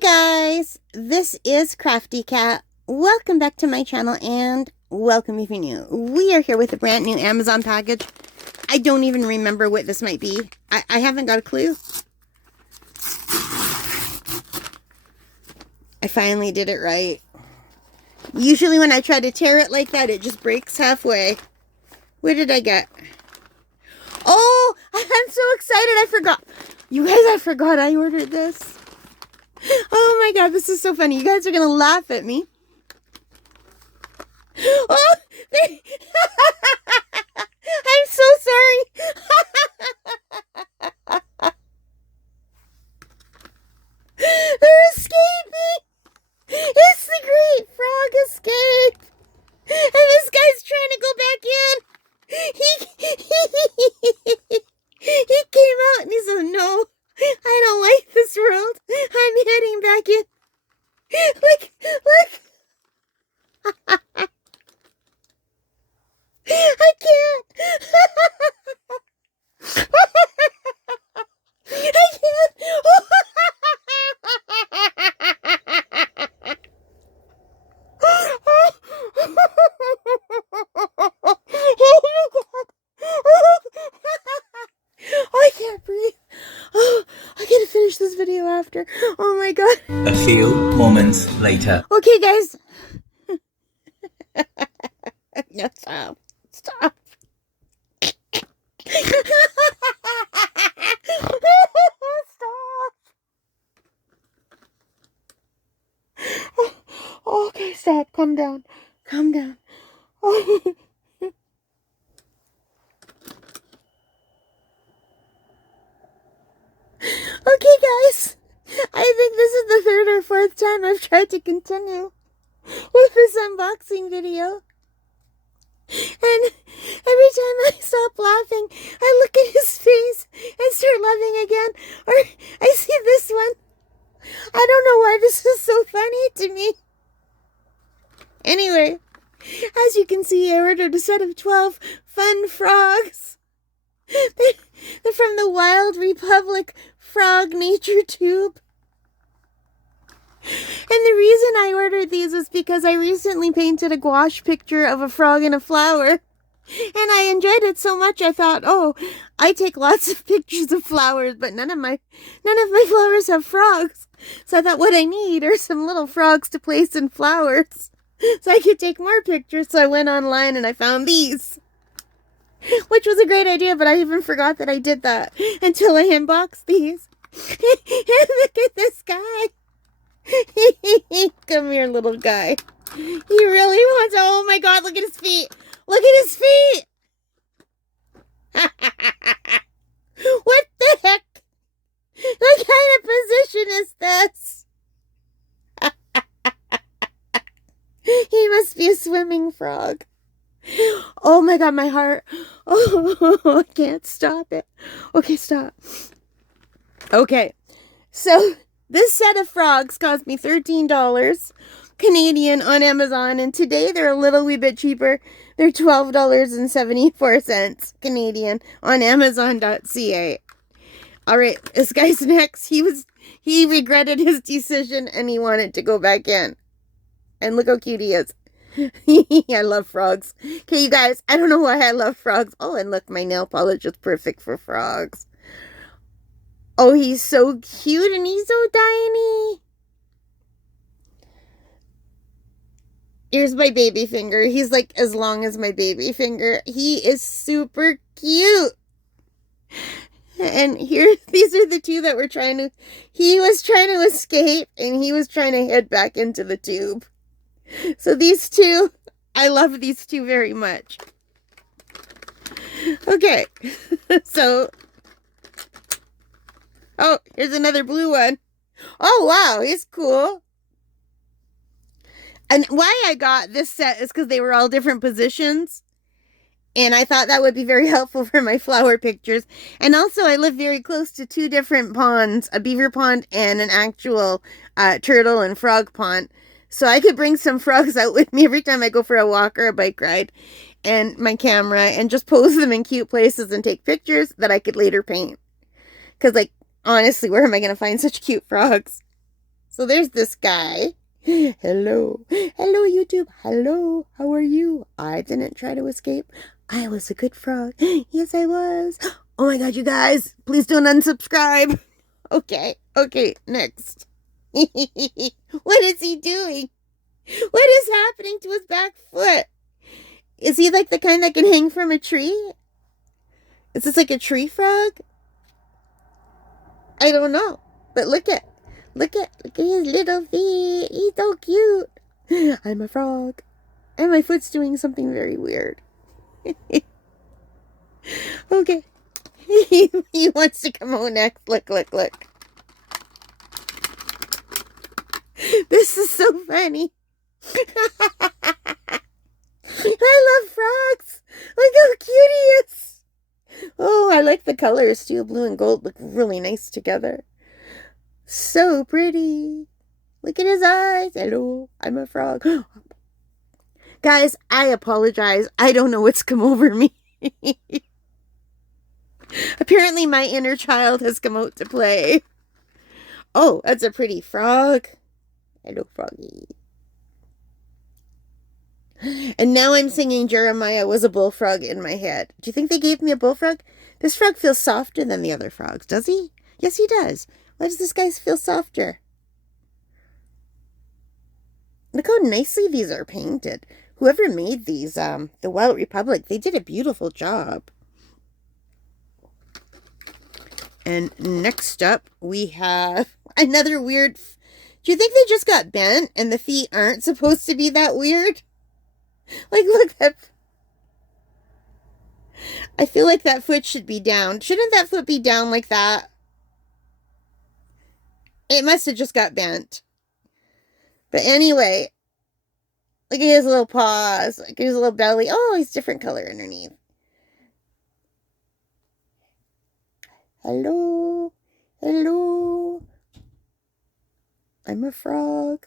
Guys, this is Crafty Cat. Welcome back to my channel and welcome if you're new. We are here with a brand new Amazon package. I don't even remember what this might be. I haven't got a clue. I finally did it right. Usually when I try to tear it like that, it just breaks halfway. What did I get? Oh, I'm so excited. I forgot. You guys, I forgot I ordered this. Oh my god, this is so funny. You guys are going to laugh at me. Oh, I'm so sorry. They're escaping. It's the Great Frog Escape. And this guy's trying to go back in. He came out and he said, no, I don't like this world. I'm heading back in. Look. I can't. I can't. Oh my god. I can't breathe. Oh, I gotta finish this video after. Oh my god. A few moments later. Okay, guys. No, stop. Stop. Stop. Okay, stop. Calm down. Calm down. Okay, guys. I think this is the third or fourth time I've tried to continue with this unboxing video. And every time I stop laughing, I look at his face and start laughing again. Or I see this one. I don't know why this is so funny to me. Anyway, as you can see, I ordered a set of 12 fun frogs. They're from the Wild Republic Frog Nature Tube. And the reason I ordered these is because I recently painted a gouache picture of a frog and a flower. And I enjoyed it so much I thought, oh, I take lots of pictures of flowers, but none of my flowers have frogs. So I thought what I need are some little frogs to place in flowers so I could take more pictures. So I went online and I found these. Which was a great idea, but I even forgot that I did that until I unboxed these. Look at this guy. Come here, little guy. He really wants... Oh my god, look at his feet. Look at his feet. What the heck? What kind of position is this? He must be a swimming frog. Oh my god, my heart. Oh, I can't stop it. Okay, stop. Okay, so this set of frogs cost me $13 Canadian on Amazon, and today they're a little wee bit cheaper. They're $12.74 Canadian on Amazon.ca. All right, this guy's next. He regretted his decision and he wanted to go back in. And look how cute he is. I love frogs. Okay, you guys, I don't know why I love frogs. Oh, and look, my nail polish is perfect for frogs. Oh, he's so cute and he's so tiny. Here's my baby finger. He's like as long as my baby finger. He is super cute. And here, these are the two that were he was trying to escape and he was trying to head back into the tube. So these two, I love these two very much. Okay, so, oh, here's another blue one. Oh, wow, he's cool. And why I got this set is because they were all different positions. And I thought that would be very helpful for my flower pictures. And also, I live very close to two different ponds, a beaver pond and an actual turtle and frog pond. So I could bring some frogs out with me every time I go for a walk or a bike ride and my camera and just pose them in cute places and take pictures that I could later paint. Because, like, honestly, where am I going to find such cute frogs? So there's this guy. Hello. Hello, YouTube. Hello. How are you? I didn't try to escape. I was a good frog. Yes, I was. Oh my God, you guys. Please don't unsubscribe. Okay. Okay, next. What is he doing? What is happening to his back foot? Is he like the kind that can hang from a tree? Is this like a tree frog? I don't know. But look at his little feet. He's so cute. I'm a frog. And my foot's doing something very weird. Okay. He wants to come on next. Look. This is so funny. I love frogs. Look how cute he is. Oh, I like the colors too. Blue and gold look really nice together. So pretty. Look at his eyes. Hello, I'm a frog. Guys, I apologize. I don't know what's come over me. Apparently my inner child has come out to play. Oh, that's a pretty frog. Hello, froggy. And now I'm singing Jeremiah was a bullfrog in my head. Do you think they gave me a bullfrog? This frog feels softer than the other frogs, does he? Yes, he does. Why does this guy feel softer? Look how nicely these are painted. Whoever made these, the Wild Republic, they did a beautiful job. And next up, we have another weird... Do you think they just got bent and the feet aren't supposed to be that weird? Like, look, I feel like that foot should be down. Shouldn't that foot be down like that? It must have just got bent. But anyway, look at his little paws. Look at his little belly. Oh, he's different color underneath. Hello. Hello. I'm a frog.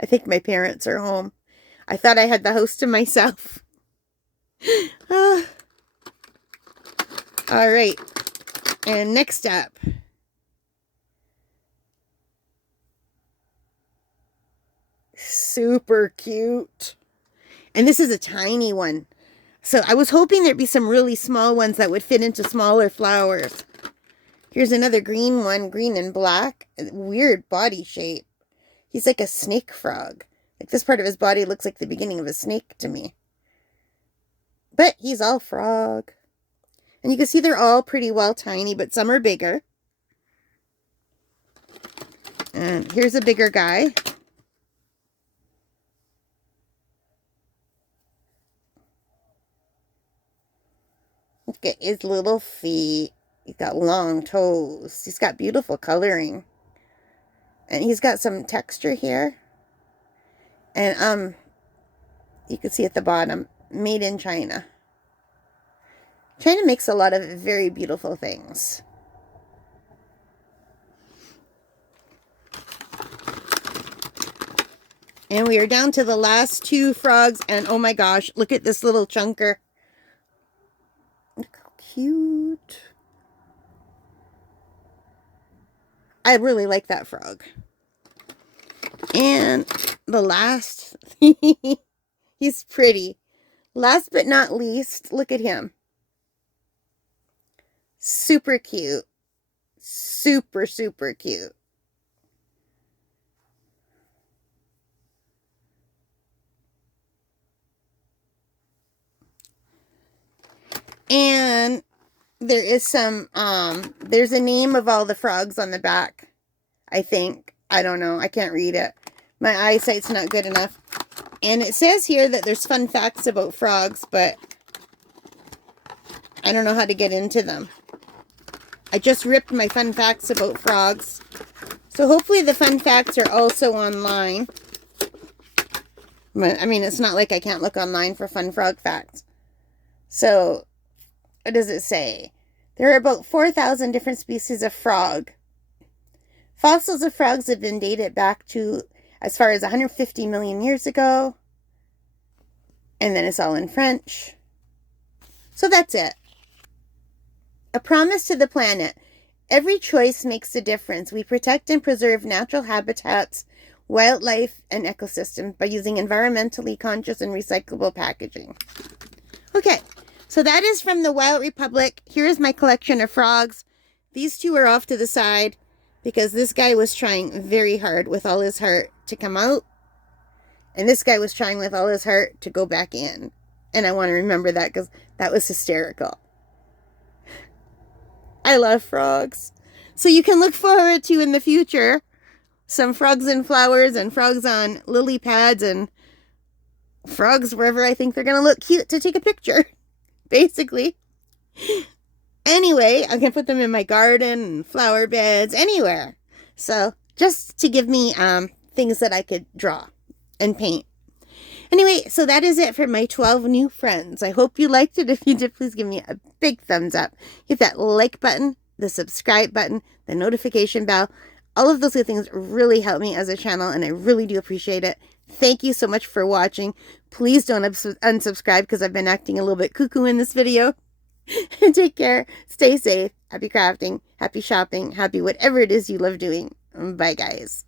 I think my parents are home. I thought I had the house to myself. All right. And next up. Super cute. And this is a tiny one. So I was hoping there'd be some really small ones that would fit into smaller flowers. Here's another green one, green and black. Weird body shape. He's like a snake frog. Like this part of his body looks like the beginning of a snake to me. But he's all frog. And you can see they're all pretty well tiny, but some are bigger. And here's a bigger guy. Look at his little feet. He's got long toes. He's got beautiful coloring. And he's got some texture here. And you can see at the bottom, made in China. China makes a lot of very beautiful things. And we are down to the last two frogs. And oh my gosh, look at this little chunker. Look how cute. I really like that frog. And the last, he's pretty. Last but not least, look at him. Super cute. Super, super cute. And there is some, there's a name of all the frogs on the back, I think. I don't know. I can't read it. My eyesight's not good enough. And it says here that there's fun facts about frogs, but I don't know how to get into them. I just ripped my fun facts about frogs. So hopefully the fun facts are also online. But, I mean, it's not like I can't look online for fun frog facts. So, what does it say? There are about 4,000 different species of frog. Fossils of frogs have been dated back to as far as 150 million years ago. And then it's all in French. So that's it. A promise to the planet. Every choice makes a difference. We protect and preserve natural habitats, wildlife, and ecosystems by using environmentally conscious and recyclable packaging. Okay, so that is from the Wild Republic. Here is my collection of frogs. These two are off to the side because this guy was trying very hard with all his heart to come out. And this guy was trying with all his heart to go back in. And I want to remember that because that was hysterical. I love frogs. So you can look forward to in the future some frogs and flowers and frogs on lily pads and frogs wherever I think they're going to look cute to take a picture. Basically. Anyway, I can put them in my garden and flower beds, anywhere. So just to give me things that I could draw and paint. Anyway, so that is it for my 12 new friends. I hope you liked it. If you did, please give me a big thumbs up. Hit that like button, the subscribe button, the notification bell. All of those good things really help me as a channel, and I really do appreciate it. Thank you so much for watching. Please don't unsubscribe because I've been acting a little bit cuckoo in this video. Take care. Stay safe. Happy crafting. Happy shopping. Happy whatever it is you love doing. Bye, guys.